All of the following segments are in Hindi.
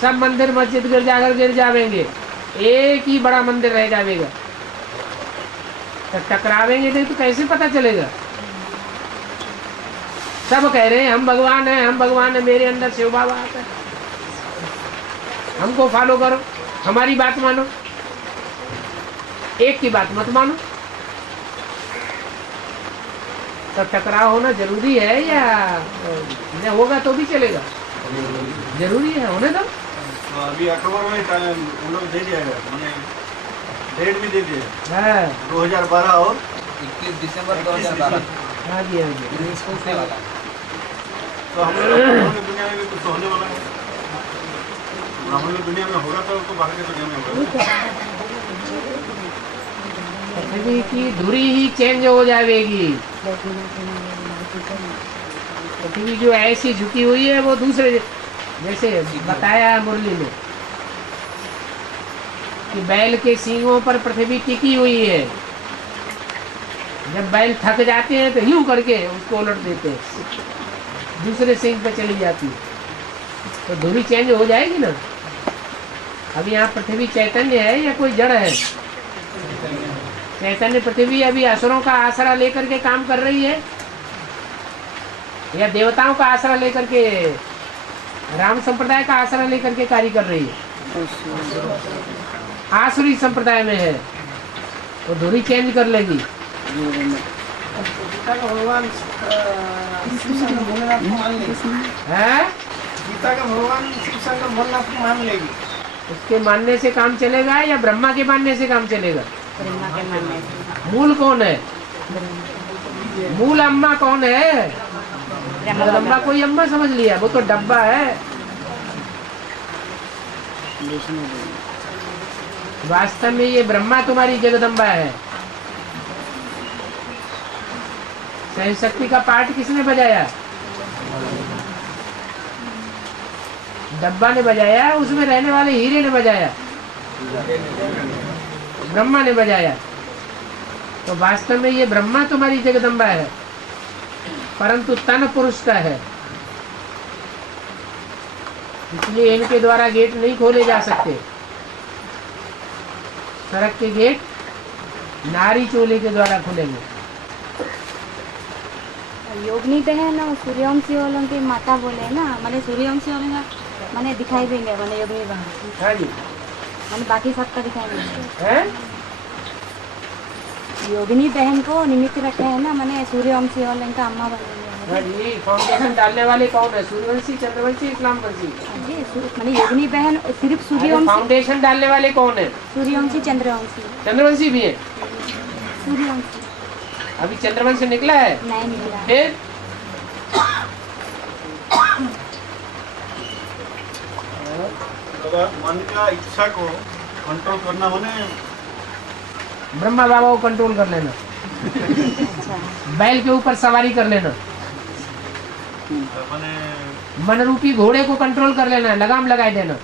सब मंदिर मस्जिद गिर जावेंगे, एक ही बड़ा मंदिर रह जाएगा। तो टकरावेंगे नहीं तो कैसे पता चलेगा? सब कह रहे हैं हम भगवान हैं, हम भगवान हैं, मेरे अंदर शिव बाबा आता है, हमको फॉलो करो, हमारी बात मानो, एक की बात मत मानो। तो टकराव होना जरूरी है या होगा तो भी चलेगा? जरूरी है, होने दो। अभी अक्टूबर में उन लोग दे दिया है, मैंने डेट भी दे दिए 2012 और 21 दिसंबर 2012। हाँ जी, हाँ जी। तो हम लोग दुनिया में भी कुछ होने वाला है, हम लोग दुनिया में होगा तो बाहर की दुनिया में होगा। पृथ्वी की धुरी ही चेंज हो जाएगी। पृथ्वी जो ऐसी झुकी हुई है वो दूसरे, जैसे बताया मुरली ने कि बैल के सींगों पर पृथ्वी टिकी हुई है। जब बैल थक जाते हैं तो यूं करके उसको उलट देते हैं, दूसरे सींग पे चली जाती है, तो धुरी चेंज हो जाएगी ना। अभी यहाँ पृथ्वी चैतन्य है या कोई जड़ है? चैतन्य पृथ्वी अभी असुरों का आसरा लेकर के काम कर रही है या देवताओं का आसरा लेकर के, राम संप्रदाय का आसरा लेकर के कार्य कर रही है? आसुरी संप्रदाय में है तो धुरी चेंज कर लेगी। गीता का भगवान शिव शंकर भोलेनाथ को मान लेगी। उसके मानने से काम चलेगा या ब्रह्मा के मानने से काम चलेगा? ब्रह्मा के मानने से। मूल कौन है? मूल अम्मा कौन है? जगदम्बा कोई अम्मा समझ लिया, वो तो डब्बा है। वास्तव में ये ब्रह्मा तुम्हारी जगदम्बा है। सहशक्ति का पाठ किसने बजाया? डब्बा ने बजाया, उसमें रहने वाले हीरे ने बजाया, ब्रह्मा ने बजाया। तो वास्तव में ये ब्रह्मा तुम्हारी जगदम्बा है, परंतु तन पुरुष का है, इसलिए इनके द्वारा गेट नहीं खोले जा सकते। सड़क के गेट नारी चोले के द्वारा खुलेंगे। योगिनी बहन और सूर्यवंशी वालों की माता बोले ना, मैंने सूर्यवंशी वालों का मैंने दिखाई देंगे, मैंने योगिनी बहन। हाँ जी, मैंने बाकी सबका दिखाई देंगे। है योगिनी बहन को निमित्त रखे हैं ना, मैंने सूर्यवंशी वालों का अम्मा बनेंगे। हाँ जी। फाउंडेशन डालने वाले कौन है? सूर्यवंशी, चंद्रवंशी, इस्लामवंशी? जी, मैंने योगिनी बहन सिर्फ सूर्यवंशी। फाउंडेशन डालने वाले कौन है? सूर्यवंशी, चंद्रवंशी। चंद्रवंशी भी है? सूर्यवंशी अभी चंद्रवंशी निकला है? नहीं निकला। फिर मन का इच्छा को कंट्रोल करना माने ब्रह्मा बाबा को कंट्रोल कर लेना, बैल के ऊपर सवारी कर लेना, माने मन रूपी घोड़े को कंट्रोल कर लेना, लगाम लगा देना।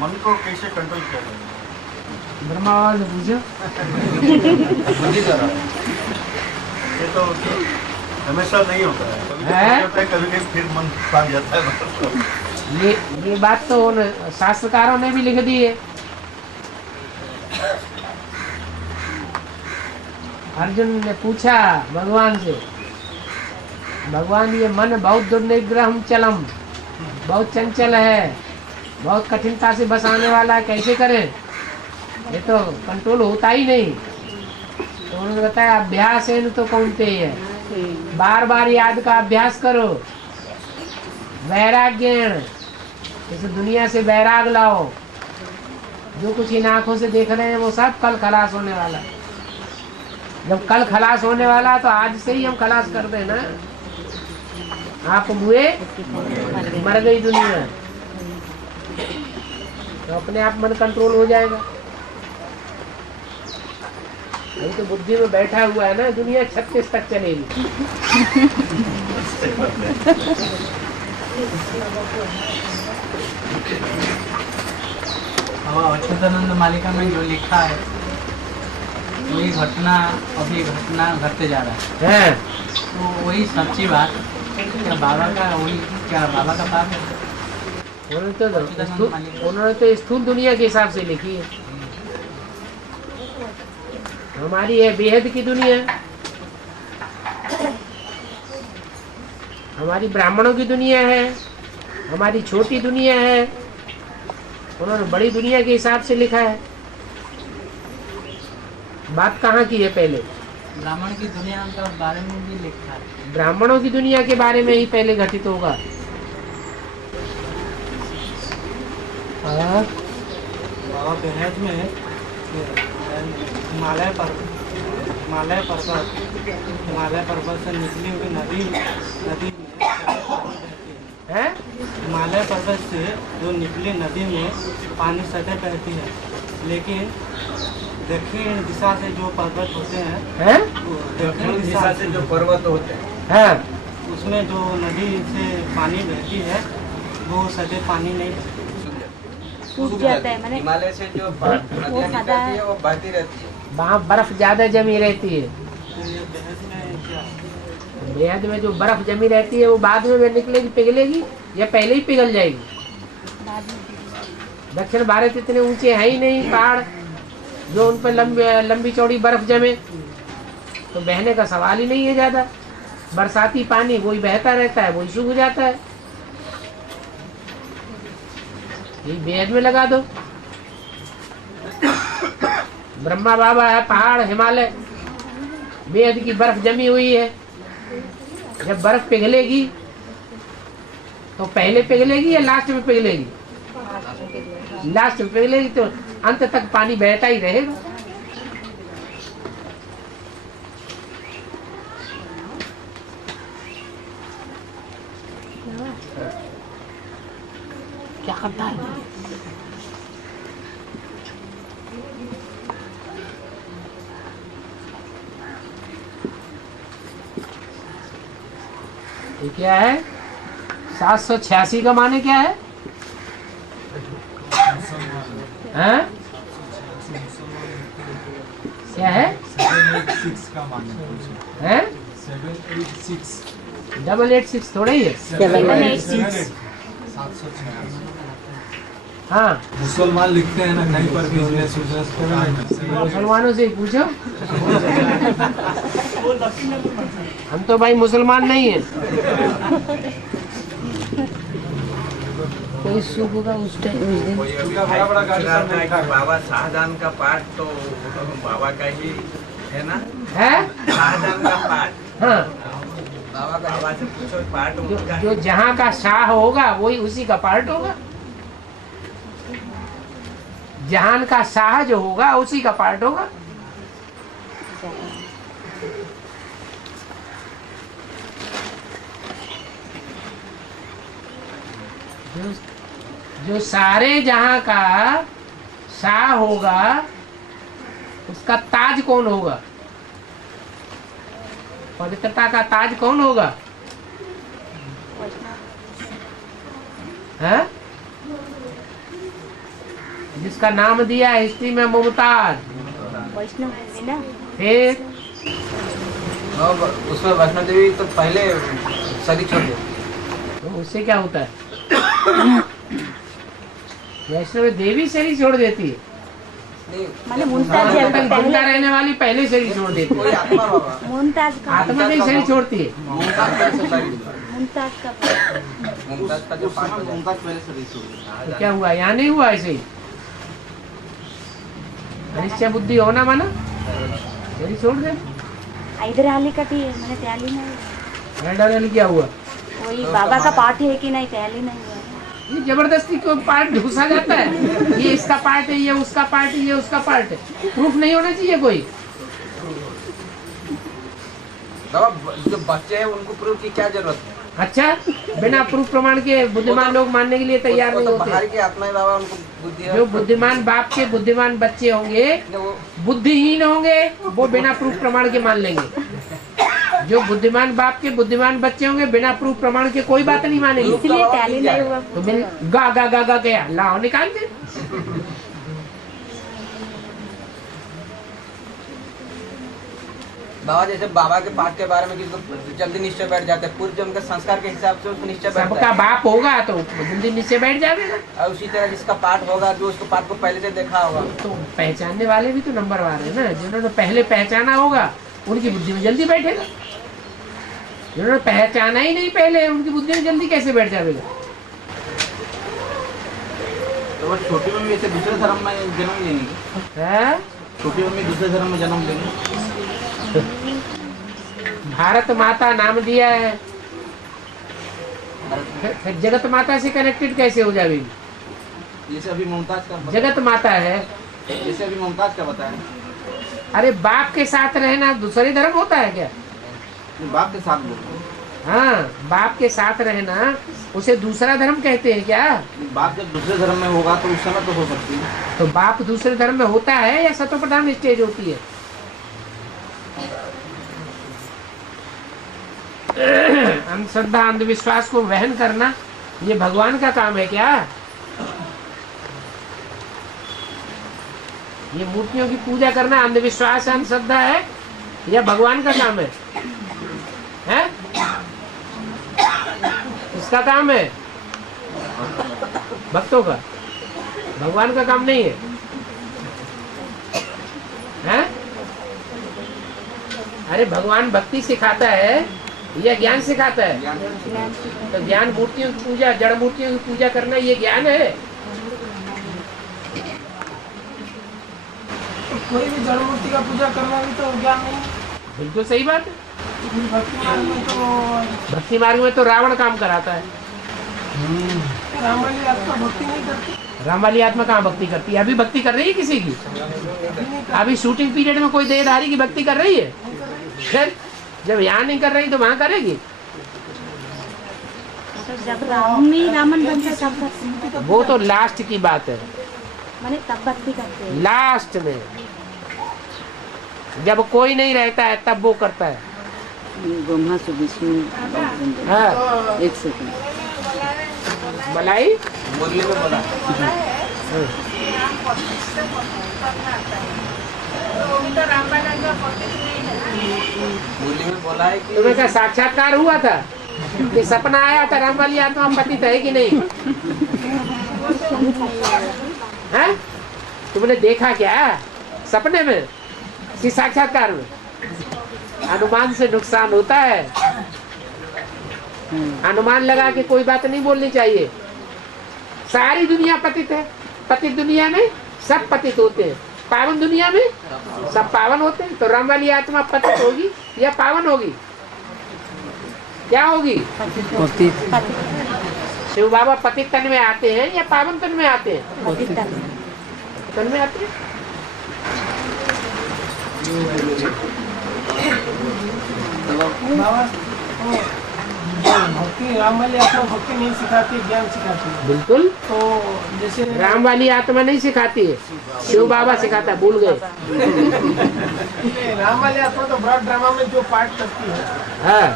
मन को कैसे कंट्रोल करना? ब्रह्मा बाबा से पूछो। ये तो हमेशा नहीं होता है, कभी फिर मन भाग जाता है। ये बात तो शास्त्रकारों ने भी लिख दी है। अर्जुन ने पूछा भगवान से, भगवान ये मन बहुत दुर्निग्रह चलम, बहुत चंचल है, बहुत कठिनता से बस आने वाला है, कैसे करें? ये तो कंट्रोल होता ही नहीं। तो उन्होंने बताया अभ्यास है तो कौनते है, बार बार याद का अभ्यास करो। वैराग्य, जैसे दुनिया से वैराग लाओ। जो कुछ इन आंखों से देख रहे हैं वो सब कल खलास होने वाला है। जब कल खलास होने वाला तो आज से ही हम खलास कर दें ना। आप हुए मर गई दुनिया, तो अपने आप मन कंट्रोल हो जाएगा। नहीं तो बुद्धि में बैठा हुआ है ना, दुनिया 36 तक चलेगी। अच्युतानंद मालिका में जो लिखा है वही घटना अभी घटना घटते जा रहा है, हैं? तो वही सच्ची बात क्या बाबा का वही क्या बाबा का पाप है? उन्होंने तो स्थूल दुनिया के हिसाब से लिखी है। हमारी है बेहद की दुनिया, हमारी ब्राह्मणों की दुनिया है, हमारी छोटी दुनिया है। उन्होंने बड़ी दुनिया के हिसाब से लिखा है। बात कहाँ की है? पहले ब्राह्मण की दुनिया का बारे में भी लिखा है। ब्राह्मणों की दुनिया के बारे में ही पहले घटित होगा। बाबा बेहद में हिमालय पर्वत से निकली हुई नदी है? हिमालय पर्वत से जो निकली नदी में पानी सतह बहती है, लेकिन दक्षिण दिशा से जो पर्वत होते हैं, दक्षिण दिशा से जो पर्वत होते हैं, उसमें जो नदी से पानी बहती है वो सतह पानी नहीं सूख जाता है। मैंने हिमालय से जो नदियाँ निकलती है वो बहती रहती है। वहाँ बर्फ ज्यादा जमी रहती है। बेहद में जो बर्फ जमी रहती है वो बाद में निकलेगी, पिघलेगी या पहले ही पिघल जाएगी? दक्षिण भारत इतने ऊंचे है ही नहीं पहाड़ जो उन पर लंबी चौड़ी बर्फ जमे, तो बहने का सवाल ही नहीं है। ज्यादा बरसाती पानी वही बहता रहता है, वही सूख जाता है। ये बेहद में लगा दो। ब्रह्मा बाबा है, पहाड़ हिमालय, बेहद की बर्फ जमी हुई है। जब बर्फ पिघलेगी तो पहले पिघलेगी या लास्ट में पिघलेगी? लास्ट में पिघलेगी, तो अंत तक पानी बहता ही रहेगा। क्या करता है? ये क्या है? 786 का माने क्या है? हैं? क्या है? 786 का माने हैं? 786 886 थोड़ा ही है। 786 हाँ, मुसलमान लिखते हैं ना कहीं पर बिजनेस मुसलमानों से ही पूछो। हम तो भाई मुसलमान नहीं है। कोई सुख होगा उस दिन। बड़ा बाबा शाहजहां का पाठ तो बाबा का ही है ना? है? शाहजहां का पाठ, हाँ, बाबा से पूछो पाठ उनका जो जहाँ का शाह होगा वही उसी का पार्ट होगा। जहान का शाह जो होगा उसी का पार्ट होगा। जो सारे जहां का शाह होगा उसका ताज कौन होगा? पवित्रता का ताज कौन होगा? है? जिसका नाम दिया है हिस्ट्री में मुमताज। वैष्णव देवी ना, फिर उसमें वैष्णो देवी तो पहले शरीर छोड़ दी। तो उससे क्या होता है? वैष्णव देवी शरीर छोड़ देती है। मैंने मुमताज तक जिंदा पहले रहने वाली पहले शरीर छोड़ देती कोई है। आत्मा बाबा मुमताज का आत्मा नहीं शरीर छोड़ती है। मुमताज का शरीर, मुमताज का मुमताज का जो पाठ मुमताज पहले शरीर छोड़ दी। तो क्या हुआ? यहाँ नहीं हुआ ऐसे ही। अनिश्चय बुद्धि होना माना शरीर छोड़ दे। इधर आली कटी है, मैंने तैयारी नहीं। डाले क्या हुआ? वही बाबा का पाठ है कि नहीं, तैयारी नहीं हुआ। ये जबरदस्ती को पार्ट घुसा जाता है। ये इसका पार्ट है, ये उसका पार्ट है, ये उसका पार्ट है। प्रूफ नहीं होना चाहिए कोई। बाबा जो बच्चे हैं उनको प्रूफ की क्या जरूरत है? अच्छा, बिना प्रूफ प्रमाण के बुद्धिमान लोग मानने के लिए तैयार वो नहीं तो होते। बाहर की आत्मा है बाबा, उनको बुद्धि है। जो बुद्धिमान बाप के बुद्धिमान बच्चे होंगे, वो बुद्धिहीन होंगे, वो बिना प्रूफ प्रमाण के मान लेंगे। जो बुद्धिमान बाप के बुद्धिमान बच्चे होंगे, बिना प्रूफ प्रमाण के कोई बात नहीं मानेंगे। इसलिए टैली नहीं हुआ। तो बिन गा गा गा गा गया लाओ निकाल दे। बाबा जैसे बाबा के पाठ के बारे में किसी जल्दी निश्चय बैठ जाते हैं, पूर्व जन्म के संस्कार के हिसाब से उसको निश्चय बैठता सबका है। बाप होगा तो जल्दी नीचे बैठ जाएगा। और उसी तरह जिसका पाठ होगा, जो उसको पाठ को पहले से देखा होगा, तो पहचानने वाले भी तो नंबरवार है ना। जिन्होंने पहले पहचाना होगा उनकी बुद्धि में जल्दी बैठेगा, जिन्होंने पहचाना ही नहीं पहले उनकी बुद्धि में जल्दी कैसे बैठ जाएगा। तो वो छोटी मम्मी ऐसे दूसरे धर्म में जन्म लेंगे, है? छोटी मम्मी दूसरे धर्म में जन्म लेंगे। भारत माता नाम दिया है, फिर जगत माता से कनेक्टेड कैसे हो जाएगी। जैसे अभी मुमताज का जगत माता है, जैसे अभी मुमताज का बताया, अरे बाप के साथ रहना दूसरे धर्म होता है क्या। बाप के साथ बोल, हाँ, बाप के साथ रहना उसे दूसरा धर्म कहते हैं क्या। बाप जब दूसरे धर्म में होगा तो उस समय तो हो सकती है। तो बाप दूसरे धर्म में होता है या सतोप्रधान स्टेज होती है। अंधश्रद्धा अंधविश्वास को वहन करना ये भगवान का काम है क्या। ये मूर्तियों की पूजा करना अंधविश्वास है, अंधश्रद्धा है या भगवान का काम है, हैं? किसका काम है। भक्तों का, भगवान का काम नहीं है, हैं? अरे भगवान भक्ति सिखाता है या ज्ञान सिखाता है। तो ज्ञान मूर्तियों की पूजा, जड़ मूर्तियों की पूजा करना ये ज्ञान है। कोई भी जड़ मूर्ति का पूजा करना भी तो ज्ञान नहीं है। बिल्कुल सही बात है। भक्ति मार्ग में तो भक्ति मार्ग में तो रावण काम कराता है। राम वाली आत्मा भक्ति नहीं करती। राम वाली आत्मा कहाँ भक्ति करती है। अभी भक्ति कर रही है किसी की। अभी शूटिंग पीरियड में कोई देहधारी की भक्ति कर रही है। फिर जब यहाँ नहीं कर रही तो वहाँ करेगी। तो जब रावण बनता है तब भक्ति, वो तो लास्ट की बात है, माने तब भक्ति करते हैं। लास्ट में जब कोई नहीं रहता है तब वो करता है। ब्रह्मा से विष्णु। हाँ, एक सेकंड मलाई मुरली में बोला, मुरली में बोला है कि तुम्हें क्या साक्षात्कार हुआ था कि सपना आया था राम वाली आत्मा पतित है कि नहीं है। तुमने देखा क्या सपने में कि साक्षात्कार में। अनुमान से नुकसान होता है। अनुमान लगा के कोई बात नहीं बोलनी चाहिए। सारी दुनिया पतित है, पतित दुनिया में सब पतित होते हैं, पावन दुनिया में सब पावन होते हैं। तो राम वाली आत्मा पतित होगी या पावन होगी, क्या होगी। शिव बाबा पतित तन में आते हैं या पावन तन में आते हैं। तन में आते हैं। बाबा भक्ति राम वाली आत्मा भक्ति नहीं सिखाती, ज्ञान सिखाती है। बिल्कुल। तो जैसे राम वाली आत्मा नहीं सिखाती है, शिव बाबा सिखाता है। भूल गए। राम वाली आत्मा तो ब्रॉड ड्रामा में जो पार्ट करती है, हाँ,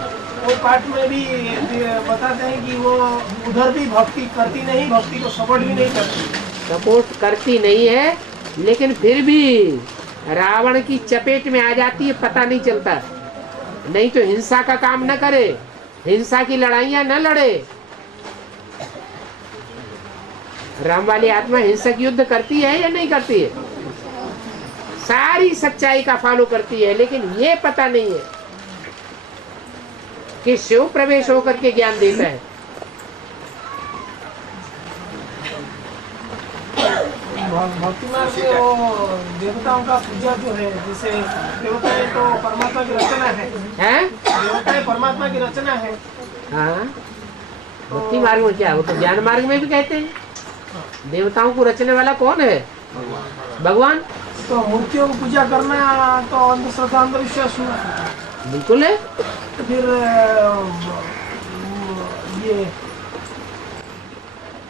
वो पार्ट में भी बताते हैं कि वो उधर भी भक्ति करती नहीं, भक्ति को सपोर्ट भी नहीं करती। सपोर्ट करती नहीं है, लेकिन फिर भी रावण की चपेट में आ जाती है, पता नहीं चलता। नहीं तो हिंसा का काम न करे, हिंसा की लड़ाइयां न लड़े। राम वाली आत्मा हिंसक युद्ध करती है या नहीं करती है। सारी सच्चाई का फॉलो करती है, लेकिन ये पता नहीं है कि शिव प्रवेश होकर के ज्ञान देता है। भक्ति मार्ग में वो देवताओं का पूजा जो है, जैसे देवताएं तो परमात्मा की रचना है, हैं? देवताएं परमात्मा की रचना है। हाँ, भक्ति मार्ग में क्या, वो तो ज्ञान मार्ग में भी कहते हैं। देवताओं को रचने वाला कौन है, भगवान। तो मूर्तियों को पूजा करना तो अंधश्रद्धा अंधविश्वास हुआ। बिल्कुल है। तो फिर ये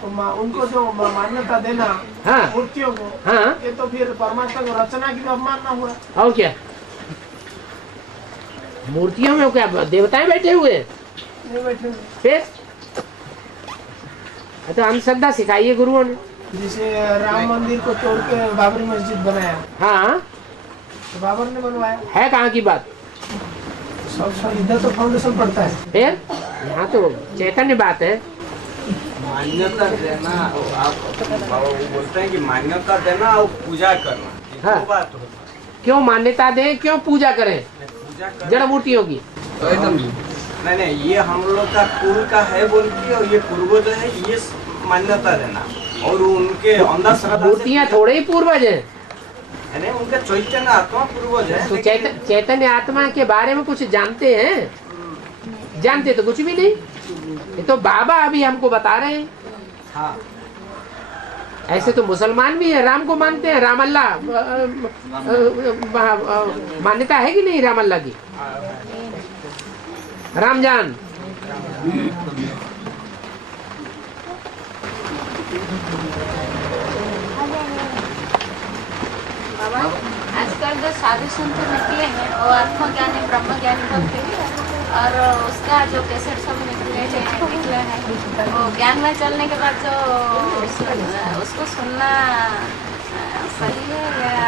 तो उनको जो मान्यता देना, हाँ, मूर्तियों को, हाँ, ये तो फिर परमात्मा को रचना की अवमानना हुआ। और क्या, मूर्तियों में क्या देवताएं बैठे हुए हैं। नहीं बैठे। फिर तो अंधश्रद्धा सिखाई है गुरुओं ने। जैसे राम मंदिर को तोड़ के बाबरी मस्जिद बनाया, हाँ, तो बाबर ने बनवाया। है कहाँ की बात। इधर तो फाउंडेशन पड़ता है। फिर यहाँ तो चैतन्य बात है। मान्यता देना, आप बाबा वो बोलते हैं कि मान्यता देना और पूजा करना, ये हाँ। दो बात होता है। क्यों मान्यता दें, क्यों पूजा करें पूजा कर जड़ मूर्तियों की? तो एकदम नहीं, ये हम लोग का कुल का है बोल के, और ये पूर्वज है, ये मान्यता देना। और उनके अंदर श्रद्धा मूर्तियाँ थोड़े ही पूर्वज हैं। नहीं, उनका चैतन्य आत्मा पूर्वज है। तो लेकिन चैतन्य आत्मा के बारे में कुछ जानते हैं? जानते तो कुछ भी नहीं। ये तो बाबा अभी हमको बता रहे हैं। हाँ, ऐसे तो मुसलमान भी है, राम को मानते हैं, राम अल्लाह मान्यता है कि नहीं राम अल्लाह की? रामजान बाबा आजकल जो साधु संत निकले हैं वो आत्मज्ञानी ब्रह्मज्ञानी भक्त हैं, और उसका जो कैसेट सब निकले हैं वो ज्ञान में चलने के बाद जो उसको सुनना सही है या?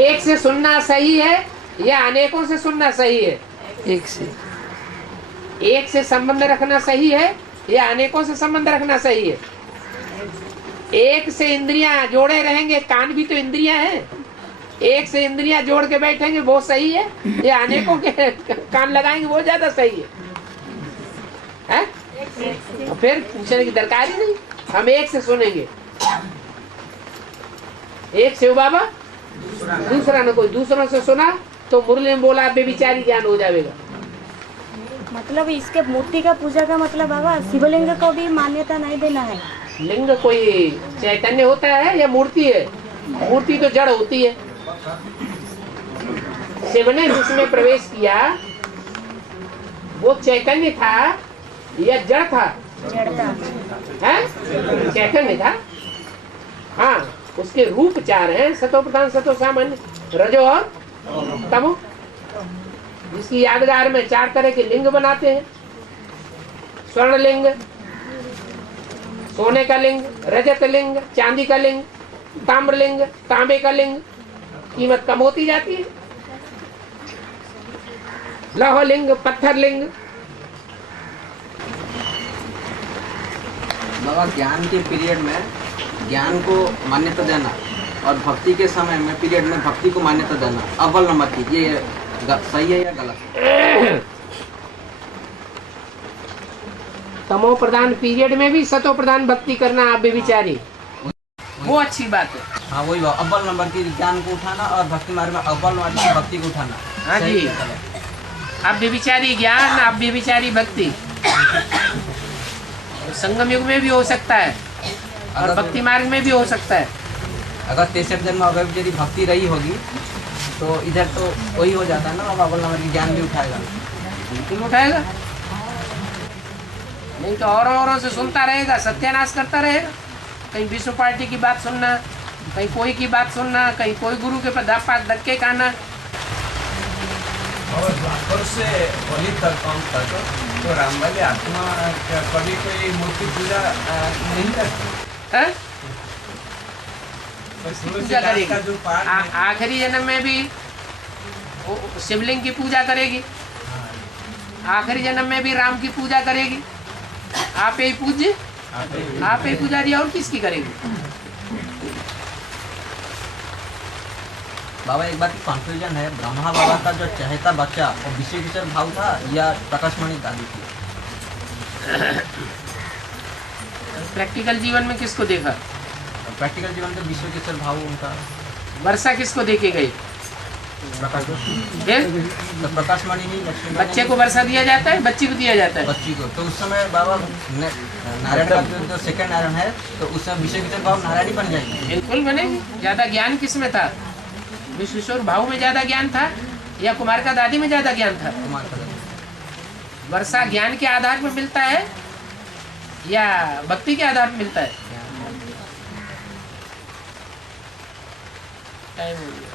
एक से सुनना सही है या अनेकों से सुनना सही है? एक से संबंध रखना सही है या अनेकों से संबंध रखना सही है? एक से इंद्रियां जोड़े रहेंगे, कान भी तो इंद्रियां हैं। एक से इंद्रियां जोड़ के बैठेंगे वो सही है या अनेकों के कान लगाएंगे वो ज्यादा सही है? तो फिर पूछने की दरकार ही नहीं, हम एक से सुनेंगे। एक से बाबा, दूसरा न कोई। दूसरों से सुना तो मुरली में बोला बेविचारी ज्ञान हो जाएगा। मतलब इसके मूर्ति का पूजा का मतलब बाबा शिवलिंग को भी मान्यता नहीं देना है। लिंग कोई चैतन्य होता है या मूर्ति है? मूर्ति तो जड़ होती है। शिव ने जिसमें प्रवेश किया वो चैतन्य था या जड़ था? जड़ था। है? चैतन्य था। हाँ, उसके रूप चार हैं, सतो प्रधान, सतो सामान्य, रजो और तमो। जिसकी यादगार में 4 तरह के लिंग बनाते हैं। स्वर्ण लिंग, सोने का लिंग, रजत लिंग, चांदी का लिंग, ताम्र लिंग, तांबे का लिंग। कीमत कम होती जाती है। लौह लिंग, पत्थर लिंग। बाबा ज्ञान के पीरियड में ज्ञान को मान्यता देना और भक्ति के समय में पीरियड में भक्ति को मान्यता देना अव्वल नंबर की, ये सही है या गलत? तमो प्रधान पीरियड में भी सतो प्रधान भक्ति करना आप बेविचारी, वो अच्छी बात है। हाँ वही बात, अव्वल नंबर की ज्ञान को उठाना और भक्ति मार्ग में अव्वल नंबर की भक्ति को उठाना। हाँ सही जी, है, गलत? आप बेविचारी ज्ञान, आप बेविचारी भक्ति। संगम युग में भी हो सकता है और भक्ति मार्ग में भी हो सकता है। अगर 63 जन्म अगर यदि भक्ति रही होगी तो इधर तो वही हो जाता है ना, अव्वल नंबर की ज्ञान भी उठाएगा। बिल्कुल उठाएगा, नहीं तो औरों से सुनता रहेगा, सत्यानाश करता रहेगा। कहीं विष्णु पार्टी की बात सुनना, कहीं कोई की बात सुनना, कहीं कोई गुरु के धक्के खाना। और द्वापर से होली तक तो रामबाली आत्मा कभी कोई मूर्ति पूजा नहीं करती है? शुरू से पूजा करेगी। का जो पाठ है, आखिरी जन्म में भी वो शिवलिंग की पूजा करेगी। आखिरी जन्म में भी राम की पूजा करेगी। आप ही पूज्य, आप ही पुजारी, और किसकी करेगी? बाबा एक बात की कंफ्यूजन है, ब्रह्मा बाबा का जो चहेता बच्चा वो विश्व किशोर भाव था या प्रकाशमणि दादी थी? प्रैक्टिकल जीवन में किसको देखा? प्रैक्टिकल जीवन में विश्व किशोर भाव उनका। वर्षा किसको देके गई? फिर तो प्रकाशमणि नहीं, लक्ष्मी बच्चे को वर्षा दिया जाता है, बच्ची को दिया जाता है। बच्ची को तो उस समय बाबा नारायण का जो सेकंड नारायण है तो उस समय विश्व किशोर भाव नारायण ही बन जाएगी। बिल्कुल बनेगी। ज्यादा ज्ञान किस में था? विश्वेश्वर भाव में ज्यादा ज्ञान था या कुमार का दादी में ज्यादा ज्ञान था? कुमार का दादी। वर्षा ज्ञान के आधार पर मिलता है या भक्ति के आधार पर मिलता है? टाइम हो गया।